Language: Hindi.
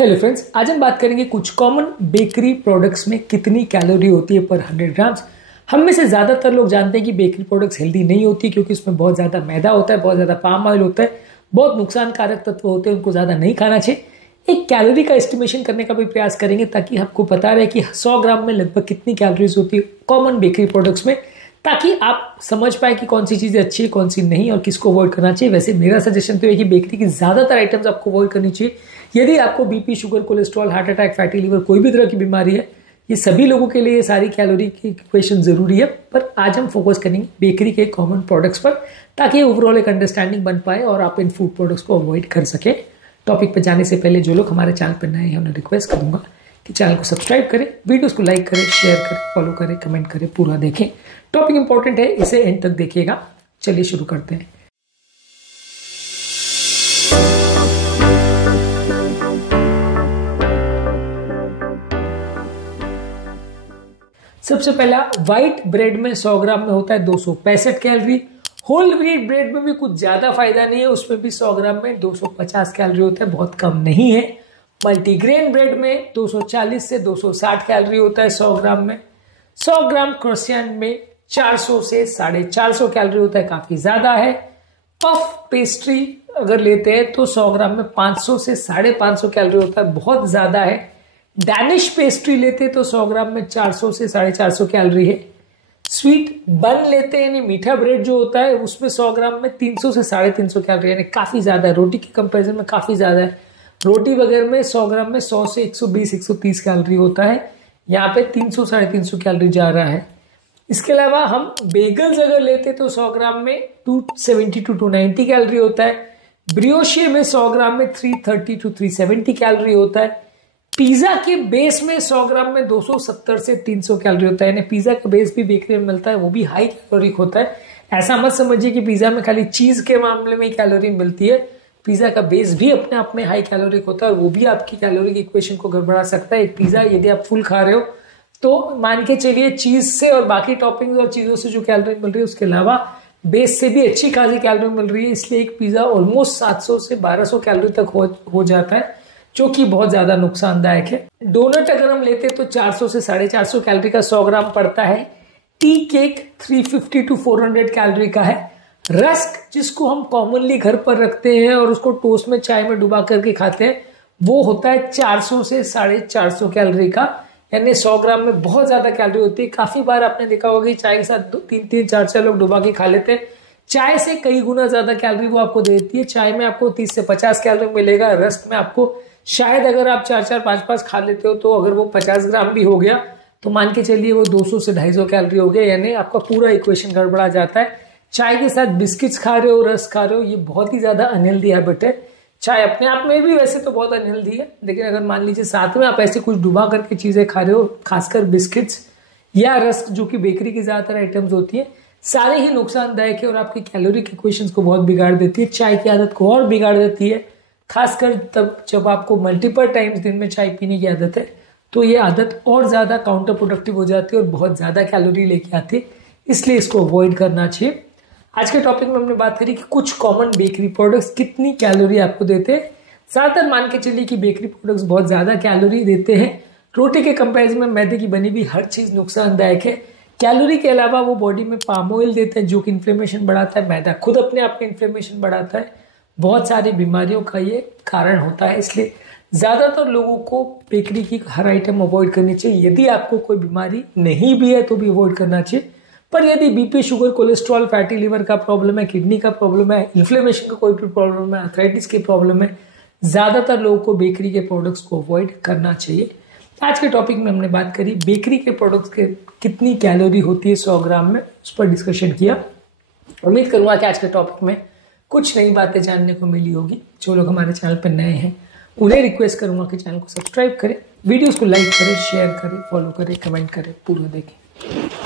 हेलो फ्रेंड्स, आज हम बात करेंगे कुछ कॉमन बेकरी प्रोडक्ट्स में कितनी कैलोरी होती है पर 100 ग्राम्स। हम में से ज़्यादातर लोग जानते हैं कि बेकरी प्रोडक्ट्स हेल्दी नहीं होती क्योंकि उसमें बहुत ज़्यादा मैदा होता है, बहुत ज़्यादा पाम ऑयल होता है, बहुत नुकसानकारक तत्व होते हैं, उनको ज़्यादा नहीं खाना चाहिए। एक कैलोरी का एस्टिमेशन करने का भी प्रयास करेंगे ताकि आपको पता रहे कि 100 ग्राम में लगभग कितनी कैलोरीज होती है कॉमन बेकरी प्रोडक्ट्स में, ताकि आप समझ पाए कि कौन सी चीज़ें अच्छी है कौन सी नहीं और किसको अवॉइड करना चाहिए। वैसे मेरा सजेशन तो है कि बेकरी की ज़्यादातर आइटम्स आपको अवॉइड करनी चाहिए। यदि आपको BP, sugar, cholesterol, heart attack, fatty liver, कोई भी तरह की बीमारी है, ये सभी लोगों के लिए ये सारी कैलोरी की इक्वेशन जरूरी है। पर आज हम फोकस करेंगे बेकरी के कॉमन प्रोडक्ट्स पर ताकि ओवरऑल एक अंडरस्टैंडिंग बन पाए और आप इन फूड प्रोडक्ट्स को अवॉइड कर सके। टॉपिक पर जाने से पहले जो लोग हमारे चैनल पर नए हैं उन्हें रिक्वेस्ट करूंगा कि चैनल को सब्सक्राइब करें, वीडियोस को लाइक करें, शेयर करें, फॉलो करें, कमेंट करें, पूरा देखें। टॉपिक इंपॉर्टेंट है, इसे एंड तक देखिएगा। चलिए शुरू करते हैं। सबसे पहला, व्हाइट ब्रेड में 100 ग्राम में होता है 265 कैलोरी। होल व्हीट ब्रेड में भी कुछ ज्यादा फायदा नहीं है, उसमें भी 100 ग्राम में 250 कैलोरी होता है, बहुत कम नहीं है। मल्टीग्रेन ब्रेड में 240 से 260 कैलोरी होता है 100 ग्राम में। 100 ग्राम क्रोसिएंट में 400 से 450 कैलोरी होता है, काफी ज्यादा है। पफ पेस्ट्री अगर लेते हैं तो 100 ग्राम में 500 से 550 कैलोरी होता है, बहुत ज्यादा है। डैनिश पेस्ट्री लेते हैं तो 100 ग्राम में 400 से 450 कैलोरी है। स्वीट बन लेते हैं यानी मीठा ब्रेड जो होता है उसमें 100 ग्राम में 300 से 350 कैलोरी, यानी काफी ज्यादा है। रोटी की कंपैरिजन में काफी ज्यादा है। रोटी वगैरह में 100 ग्राम में 100 से 120-130 कैलोरी होता है, यहाँ पे 300-350 कैलोरी जा रहा है। इसके अलावा हम बेगल्स अगर लेते तो 100 ग्राम में 270 to 290 कैलोरी होता है। ब्रियोशे में 100 ग्राम में 330 to 370 कैलोरी होता है। पिज्जा के बेस में 100 ग्राम में 270 से 300 कैलोरी होता है, यानी पिज्जा का बेस भी बेकरी में मिलता है, वो भी हाई कैलोरिक होता है। ऐसा मत समझिए कि पिज्जा में खाली चीज के मामले में कैलोरी मिलती है, पिज्जा का बेस भी अपने आप में हाई कैलोरिक होता है और वो भी आपकी कैलोरी की इक्वेशन को गड़बड़ा सकता है। एक पिज्जा यदि आप फुल खा रहे हो तो मान के चलिए चीज से और बाकी टॉपिंग्स और चीजों से जो कैलोरी मिल रही है उसके अलावा बेस से भी अच्छी खासी कैलोरी मिल रही है, इसलिए एक पिज्जा ऑलमोस्ट 700 से 1200 कैलोरी तक हो जाता है, जो कि बहुत ज्यादा नुकसानदायक है। डोनट अगर हम लेते तो 400 से 450 कैलोरी का 100 ग्राम पड़ता है। टी केक 350 to 400 कैलोरी का है। रस्क जिसको हम कॉमनली घर पर रखते हैं और उसको टोस्ट में चाय में डुबा करके खाते हैं, वो होता है 400 से 450 कैलोरी का, यानी 100 ग्राम में बहुत ज्यादा कैलोरी होती है। काफी बार आपने देखा होगा कि चाय के साथ 3-3, 4-4 लोग डुबा के खा लेते हैं। चाय से कई गुना ज्यादा कैलोरी वो आपको देती है। चाय में आपको 30 से 50 कैलोरी मिलेगा, रस्क में आपको शायद अगर आप 4-4, 5-5 खा लेते हो तो अगर वो 50 ग्राम भी हो गया तो मान के चलिए वो 200 से 250 कैलोरी हो गया, यानी आपका पूरा इक्वेशन गड़बड़ा जाता है। चाय के साथ बिस्किट्स खा रहे हो, रस खा रहे हो, ये बहुत ही ज्यादा अनहेल्दी हैबिट है। चाय अपने आप में भी वैसे तो बहुत अनहेल्दी है, लेकिन अगर मान लीजिए साथ में आप ऐसे कुछ डुबा करके चीजें खा रहे हो, खासकर बिस्किट्स या रस्क जो कि बेकरी की ज्यादातर आइटम्स होती है, सारे ही नुकसानदायक है और आपकी कैलोरी की इक्वेशंस को बहुत बिगाड़ देती है। चाय की आदत को और बिगाड़ देती है, खासकर तब जब आपको मल्टीपल टाइम्स दिन में चाय पीने की आदत है तो ये आदत और ज्यादा काउंटर प्रोडक्टिव हो जाती है और बहुत ज्यादा कैलोरी लेके आती है, इसलिए इसको अवॉइड करना चाहिए। आज के टॉपिक में हमने बात करी कि कुछ कॉमन बेकरी प्रोडक्ट्स कितनी कैलोरी आपको देते हैं। ज्यादातर मान के चलिए कि बेकरी प्रोडक्ट्स बहुत ज्यादा कैलोरी देते हैं। रोटी के कंपैरिजन में मैदे की बनी हुई हर चीज नुकसानदायक है। कैलोरी के अलावा वो बॉडी में पाम ऑयल देते हैं जो कि इन्फ्लेमेशन बढ़ाता है। मैदा खुद अपने आप में इन्फ्लेमेशन बढ़ाता है, बहुत सारी बीमारियों का ये कारण होता है, इसलिए ज्यादातर लोगों को बेकरी की हर आइटम अवॉइड करनी चाहिए। यदि आपको कोई बीमारी नहीं भी है तो भी अवॉइड करना चाहिए, पर यदि BP, sugar, cholesterol, fatty liver का प्रॉब्लम है, किडनी का प्रॉब्लम है, इन्फ्लेमेशन का कोई भी प्रॉब्लम है, आर्थराइटिस की प्रॉब्लम है, ज्यादातर लोगों को बेकरी के प्रोडक्ट्स को अवॉइड करना चाहिए। आज के टॉपिक में हमने बात करी बेकरी के प्रोडक्ट्स के कितनी कैलोरी होती है 100 ग्राम में, उस पर डिस्कशन किया। उम्मीद करूंगा कि आज के टॉपिक में कुछ नई बातें जानने को मिली होगी। जो लोग हमारे चैनल पर नए हैं उन्हें रिक्वेस्ट करूंगा कि चैनल को सब्सक्राइब करें, वीडियोस को लाइक करें, शेयर करें, फॉलो करें, कमेंट करें, पूरा देखें।